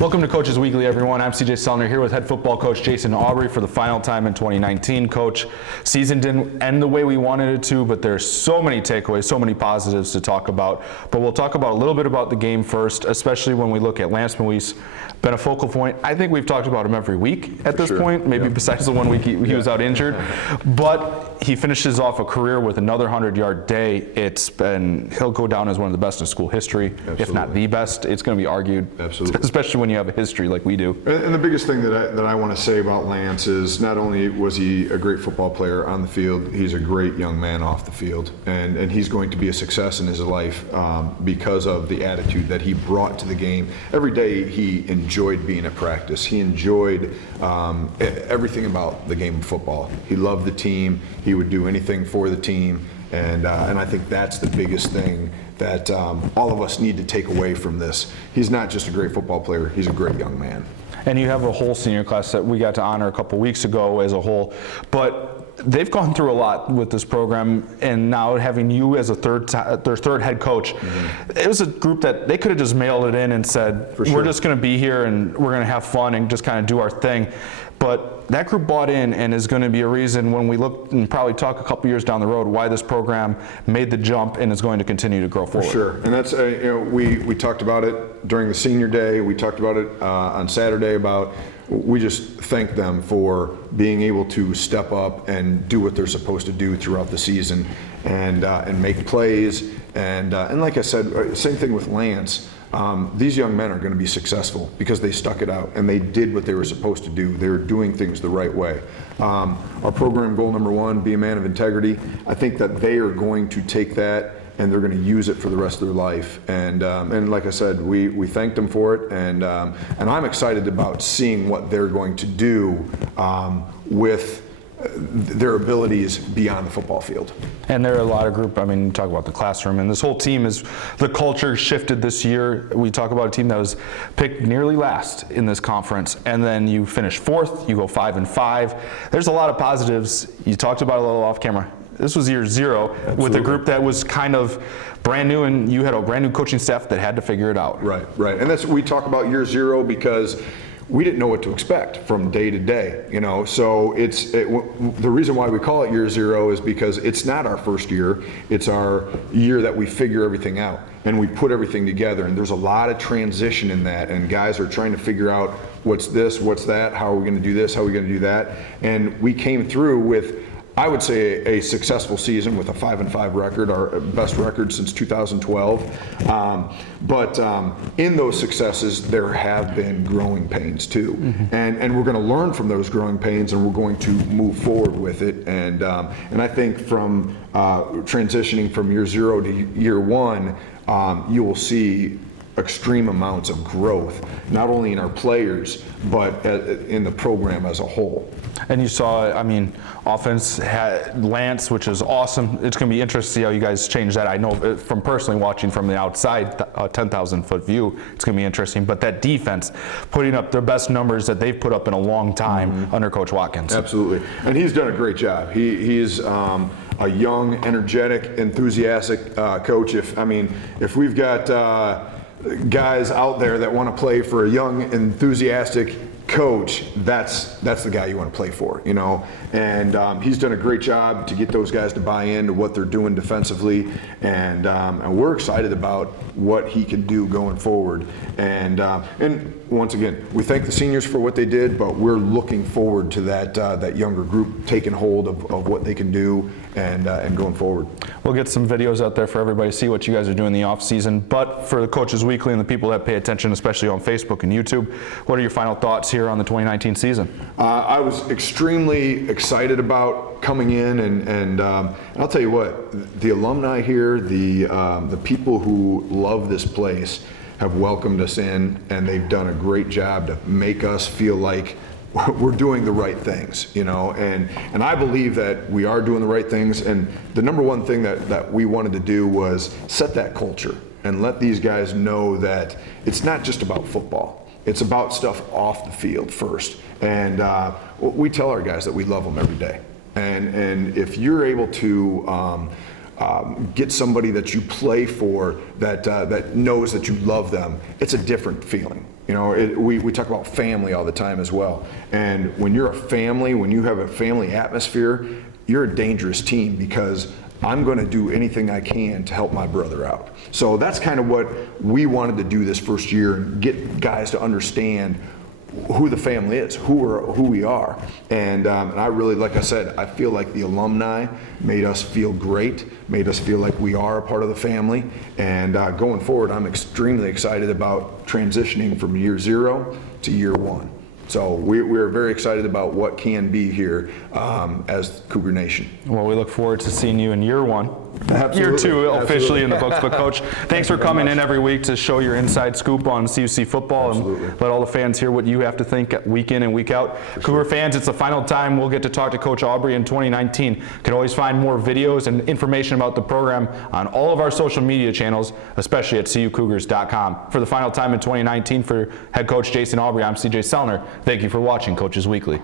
Welcome to Coaches Weekly, everyone. I'm CJ Sellner here with head football coach Jason Aubry for the final time in 2019. Coach, season didn't end the way we wanted it to, but there's so many takeaways, so many positives to talk about. But we'll talk about a little bit about the game first, especially when we look at Lance Moise. Been a focal point. I think we've talked about him every week at this point, maybe besides the 1 week he was out injured. But he finishes off a career with another 100-yard day. He'll go down as one of the best in school history, if not the best. It's going to be argued, especially when you have a history like we do. And the biggest thing that I want to say about Lance is not only was he a great football player on the field, he's a great young man off the field. And he's going to be a success in his life because of the attitude that he brought to the game. Every day he enjoyed being at practice. He enjoyed everything about the game of football. He loved the team. He would do anything for the team. And I think that's the biggest thing that all of us need to take away from this. He's not just a great football player, he's a great young man. And you have a whole senior class that we got to honor a couple weeks ago as a whole. But they've gone through a lot with this program, and now having you as their third head coach, it was a group that they could have just mailed it in and said, we're just going to be here and we're going to have fun and just kind of do our thing. But that group bought in and is going to be a reason when we look and probably talk a couple years down the road why this program made the jump and is going to continue to grow forward. For sure, and that's we talked about it during the senior day. We talked about it on Saturday we just thank them for being able to step up and do what they're supposed to do throughout the season and make plays and like I said, same thing with Lance. These young men are going to be successful because they stuck it out and they did what they were supposed to do. They were doing things the right way. Our program goal number one, be a man of integrity. I think that they are going to take that and they're going to use it for the rest of their life. And like I said, we thanked them for it, and I'm excited about seeing what they're going to do with their abilities beyond the football field. And there are a lot of group, you talk about the classroom, and this whole team the culture shifted this year. We talk about a team that was picked nearly last in this conference, and then you finish fourth, you go 5-5. There's a lot of positives. You talked about a little off camera. This was year zero. Absolutely. With a group that was kind of brand new, and you had a brand new coaching staff that had to figure it out. Right. And we talk about year zero because we didn't know what to expect from day to day, So the reason why we call it year zero is because it's not our first year. It's our year that we figure everything out and we put everything together. And there's a lot of transition in that, and guys are trying to figure out what's this, what's that, how are we going to do this, how are we going to do that. And we came through with, I would say, a successful season with a 5-5 record, our best record since 2012. But in those successes, there have been growing pains too. And we're going to learn from those growing pains, and we're going to move forward with it. And I think from transitioning from year zero to year one, you will see extreme amounts of growth, not only in our players, but in the program as a whole. And you saw, offense had Lance, which is awesome. It's going to be interesting to see how you guys change that. I know from personally watching from the outside, 10,000-foot view, it's going to be interesting. But that defense, putting up their best numbers that they've put up in a long time under Coach Watkins. Absolutely. And he's done a great job. He's a young, energetic, enthusiastic coach. If we've got guys out there that want to play for a young, enthusiastic coach, that's the guy you want to play for, and he's done a great job to get those guys to buy into what they're doing defensively, and we're excited about what he can do going forward, and once again, we thank the seniors for what they did, but we're looking forward to that younger group taking hold of what they can do and going forward. We'll get some videos out there for everybody to see what you guys are doing in the off season, but for the Coaches Weekly and the people that pay attention, especially on Facebook and YouTube, what are your final thoughts here on the 2019 season? I was extremely excited about coming in, and I'll tell you what, the alumni here, the people who love this place have welcomed us in, and they've done a great job to make us feel like we're doing the right things, and I believe that we are doing the right things, and the number one thing that we wanted to do was set that culture and let these guys know that it's not just about football. It's about stuff off the field first. And we tell our guys that we love them every day. And if you're able to get somebody that you play for that knows that you love them. It's a different feeling. You know, we talk about family all the time as well. And when you're a family, when you have a family atmosphere, you're a dangerous team because I'm going to do anything I can to help my brother out. So that's kind of what we wanted to do this first year, and get guys to understand who the family is, who we are. And I really, like I said, I feel like the alumni made us feel great, made us feel like we are a part of the family. And going forward, I'm extremely excited about transitioning from year 0 to year 1. So we're very excited about what can be here as Cougar Nation. Well, we look forward to seeing you in year 1. Absolutely. Year 2 officially Absolutely. in the books. But Coach, thanks for coming in every week to show your inside scoop on CUC football. Absolutely. And let all the fans hear what you have to think week in and week out. Cougar fans, it's the final time we'll get to talk to Coach Aubry in 2019. You can always find more videos and information about the program on all of our social media channels, especially at cucougars.com. For the final time in 2019, for head coach Jason Aubry, I'm CJ Sellner. Thank you for watching Coaches Weekly.